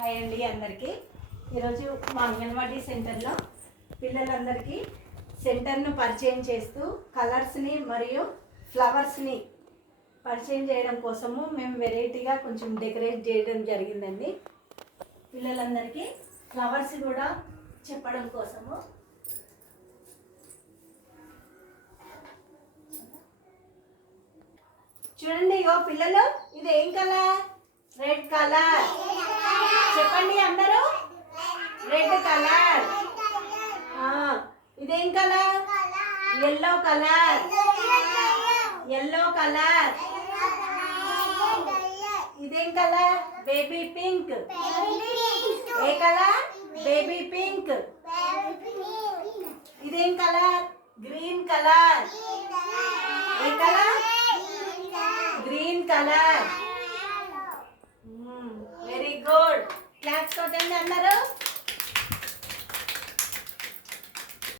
Hi అండి అందరికీ. ఈరోజు మా అంగన్వాడీ సెంటర్లో పిల్లలందరికీ సెంటర్ను పరిచయం చేస్తూ కలర్స్ని మరియు ఫ్లవర్స్ని పరిచయం చేయడం కోసము మేము వెరైటీగా కొంచెం డెకరేట్ చేయడం జరిగిందండి. పిల్లలందరికీ ఫ్లవర్స్ కూడా చెప్పడం కోసము చూడండి. ఇగో పిల్లలు, ఇది ఏం కలర్? Red colour. చెప్పండి అందరూ, రెడ్ కలర్. ఇదేం colour? Yellow colour. Yellow colour. ఇదేం కలర్? Baby pink. ఏ కలర్? Baby pink. ఇదేం కలర్? Green colour. ఏ colour? Green colour. Very good. Claps కొట్టండి అందరూ.